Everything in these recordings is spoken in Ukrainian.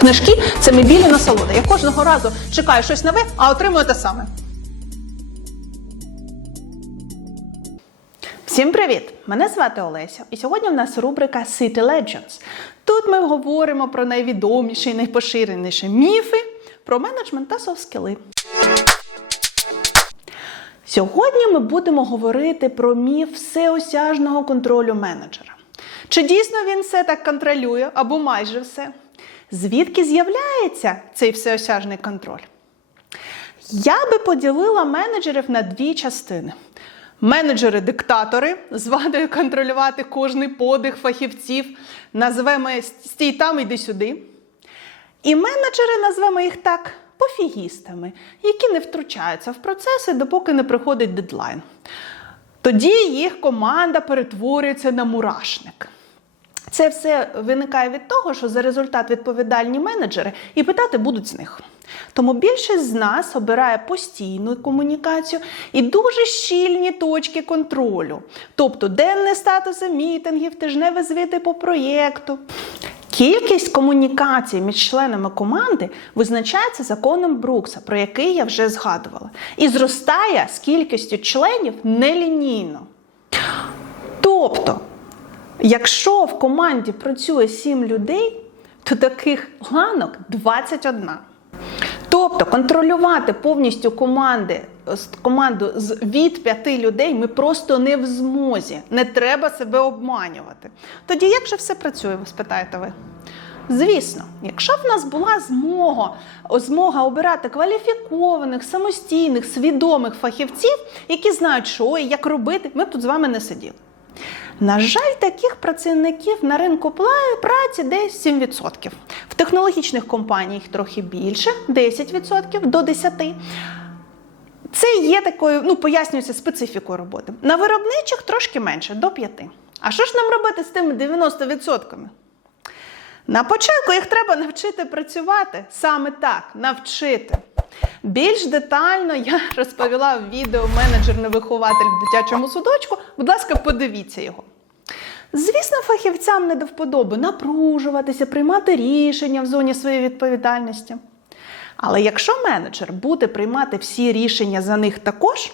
Книжки це мебільна насолода. Я кожного разу чекаю щось нове, а отримую те саме. Всім привіт! Мене звати Олеся, і сьогодні в нас рубрика City Legends. Тут ми говоримо про найвідоміші і найпоширеніші міфи про менеджмент та софт-скіли. Сьогодні ми будемо говорити про міф всеосяжного контролю менеджера. Чи дійсно він все так контролює або майже все? Звідки з'являється цей всеосяжний контроль? Я би поділила менеджерів на дві частини. Менеджери-диктатори з вадою контролювати кожний подих фахівців, назвемо стій там, іди сюди. І менеджери, назвемо їх так, пофігістами, які не втручаються в процеси, допоки не приходить дедлайн. Тоді їх команда перетворюється на мурашник. Це все виникає від того, що за результат відповідальні менеджери і питати будуть з них. Тому більшість з нас обирає постійну комунікацію і дуже щільні точки контролю, тобто денні статуси мітингів, тижневі звіти по проєкту. Кількість комунікацій між членами команди визначається законом Брукса, про який я вже згадувала, і зростає з кількістю членів нелінійно. Тобто, якщо в команді працює 7 людей, то таких ланок 21. Тобто контролювати повністю команди, команду з від п'яти людей ми просто не в змозі. Не треба себе обманювати. Тоді як же все працює, ви спитаєте ви? Звісно, якщо в нас була змога, змога обирати кваліфікованих, самостійних, свідомих фахівців, які знають, що і як робити, ми б тут з вами не сиділи. На жаль, таких працівників на ринку праці десь 7%. В технологічних компаніях трохи більше 10% до 10%. Це є такою, ну, пояснюється специфікою роботи. На виробничих трошки менше, до 5%. А що ж нам робити з тими 90%? На початку їх треба навчити працювати саме так, навчити. Більш детально я розповіла в відео менеджер-невихователь в дитячому судочку. Будь ласка, подивіться його. Звісно, фахівцям не до вподоби напружуватися, приймати рішення в зоні своєї відповідальності. Але якщо менеджер буде приймати всі рішення за них також,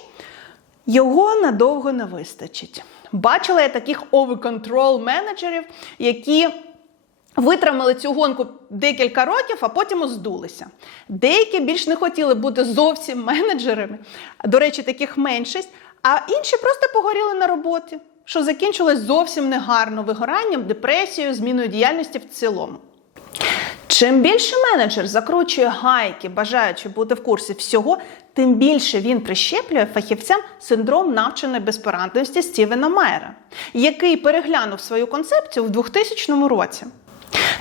його надовго не вистачить. Бачила я таких over-control менеджерів, які витримали цю гонку декілька років, а потім оздулися. Деякі більш не хотіли бути зовсім менеджерами, до речі, таких меншість, а інші просто погоріли на роботі, що закінчилось зовсім негарно вигоранням, депресією, зміною діяльності в цілому. Чим більше менеджер закручує гайки, бажаючи бути в курсі всього, тим більше він прищеплює фахівцям синдром навченої безпорадності Стівена Майера, який переглянув свою концепцію в 2000 році.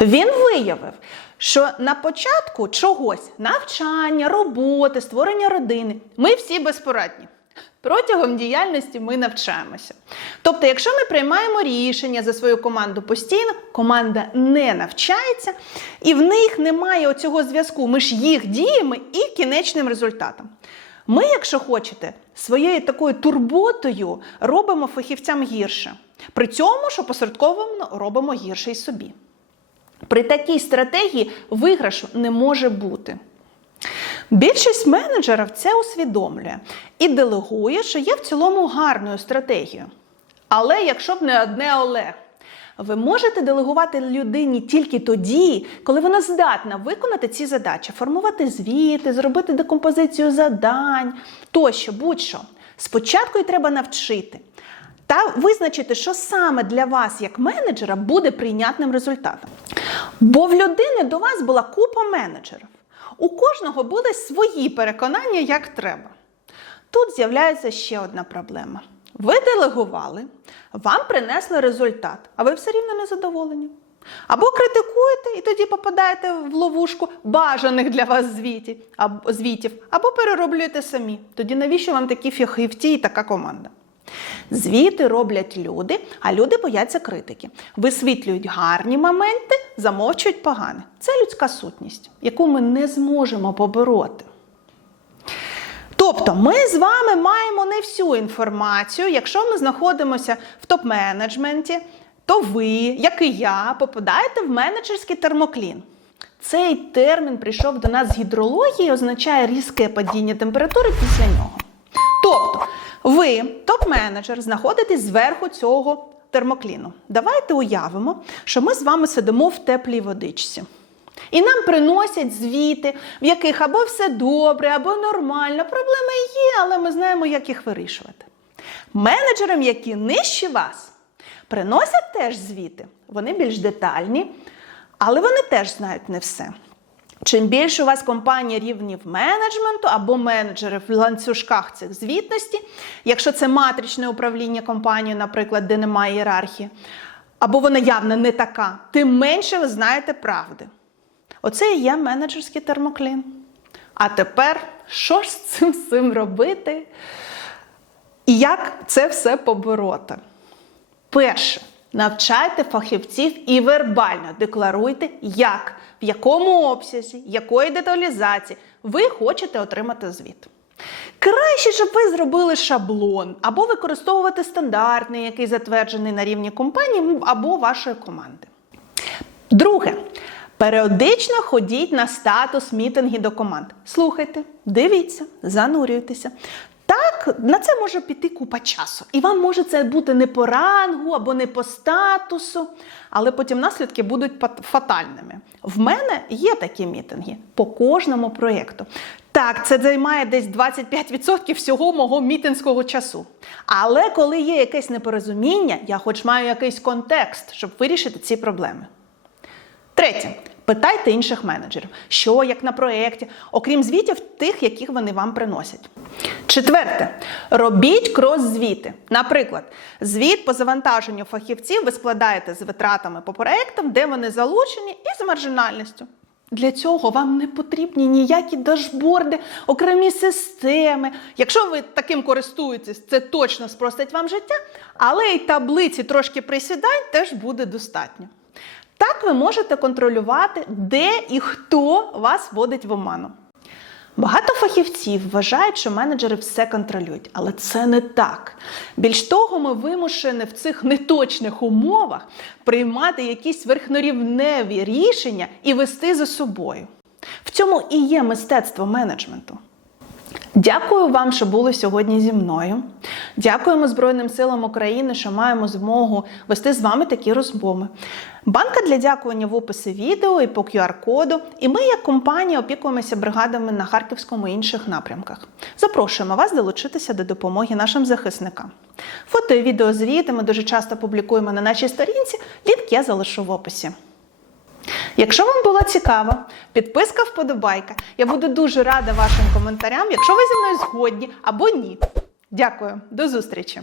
Він виявив, що на початку чогось навчання, роботи, створення родини ми всі безпорадні. Протягом діяльності ми навчаємося. Тобто, якщо ми приймаємо рішення за свою команду постійно, команда не навчається, і в них немає оцього зв'язку між їх діями і кінечним результатом. Ми, якщо хочете, своєю такою турботою робимо фахівцям гірше. При цьому, що посередковано робимо гірше й собі. При такій стратегії виграшу не може бути. Більшість менеджерів це усвідомлює і делегує, що є в цілому гарною стратегією. Але якщо б не одне але. Ви можете делегувати людині тільки тоді, коли вона здатна виконати ці задачі, формувати звіти, зробити декомпозицію задань тощо, будь-що. Спочатку її треба навчити та визначити, що саме для вас, як менеджера, буде прийнятним результатом. Бо в людини до вас була купа менеджерів. У кожного були свої переконання, як треба. Тут з'являється ще одна проблема. Ви делегували, вам принесли результат, а ви все рівно не задоволені. Або критикуєте і тоді попадаєте в ловушку бажаних для вас звітів, або, перероблюєте самі. Тоді навіщо вам такі фахівці і така команда? Звіти роблять люди, а люди бояться критики. Висвітлюють гарні моменти, замовчують погане. Це людська сутність, яку ми не зможемо побороти. Тобто ми з вами маємо не всю інформацію. Якщо ми знаходимося в топ-менеджменті, то ви, як і я, попадаєте в менеджерський термоклін. Цей термін прийшов до нас з гідрології означає різке падіння температури після нього. Ви, топ-менеджер, знаходитесь зверху цього термокліну. Давайте уявимо, що ми з вами сидимо в теплій водичці. І нам приносять звіти, в яких або все добре, або нормально. Проблеми є, але ми знаємо, як їх вирішувати. Менеджерам, які нижче вас, приносять теж звіти. Вони більш детальні, але вони теж знають не все. Чим більше у вас компанія рівнів менеджменту або менеджери в ланцюжках цих звітності, якщо це матричне управління компанією, наприклад, де немає ієрархії, або вона явно не така, тим менше ви знаєте правди. Оце і є менеджерський термоклін. А тепер що ж з цим всім робити? І як це все побороти? Перше, навчайте фахівців і вербально декларуйте, як, в якому обсязі, якої деталізації ви хочете отримати звіт. Краще, щоб ви зробили шаблон, або використовувати стандартний, який затверджений на рівні компанії, або вашої команди. Друге, періодично ходіть на статус мітинги до команд. Слухайте, дивіться, занурюйтеся. На це може піти купа часу. І вам може це бути не по рангу або не по статусу, але потім наслідки будуть фатальними. В мене є такі мітинги по кожному проєкту. Так, це займає десь 25% всього мого мітинського часу. Але коли є якесь непорозуміння, я хоч маю якийсь контекст, щоб вирішити ці проблеми. Третє. Питайте інших менеджерів, що як на проєкті, окрім звітів тих, яких вони вам приносять. Четверте. Робіть крос-звіти. Наприклад, звіт по завантаженню фахівців ви складаєте з витратами по проєктам, де вони залучені, і з маржинальністю. Для цього вам не потрібні ніякі дашборди, окремі системи. Якщо ви таким користуєтесь, це точно спростить вам життя, але й таблиці трошки присідань теж буде достатньо. Так ви можете контролювати, де і хто вас вводить в оману. Багато фахівців вважають, що менеджери все контролюють, але це не так. Більш того, ми вимушені в цих неточних умовах приймати якісь верхнорівневі рішення і вести за собою. В цьому і є мистецтво менеджменту. Дякую вам, що були сьогодні зі мною. Дякуємо Збройним силам України, що маємо змогу вести з вами такі розмови. Банка для дякування в описі відео і по QR-коду. І ми, як компанія, опікуємося бригадами на Харківському і інших напрямках. Запрошуємо вас долучитися до допомоги нашим захисникам. Фото і відеозвіти ми дуже часто публікуємо на нашій сторінці. Лінк я залишу в описі. Якщо вам було цікаво, підписка вподобайка. Я буду дуже рада вашим коментарям, якщо ви зі мною згодні або ні. Дякую, до зустрічі!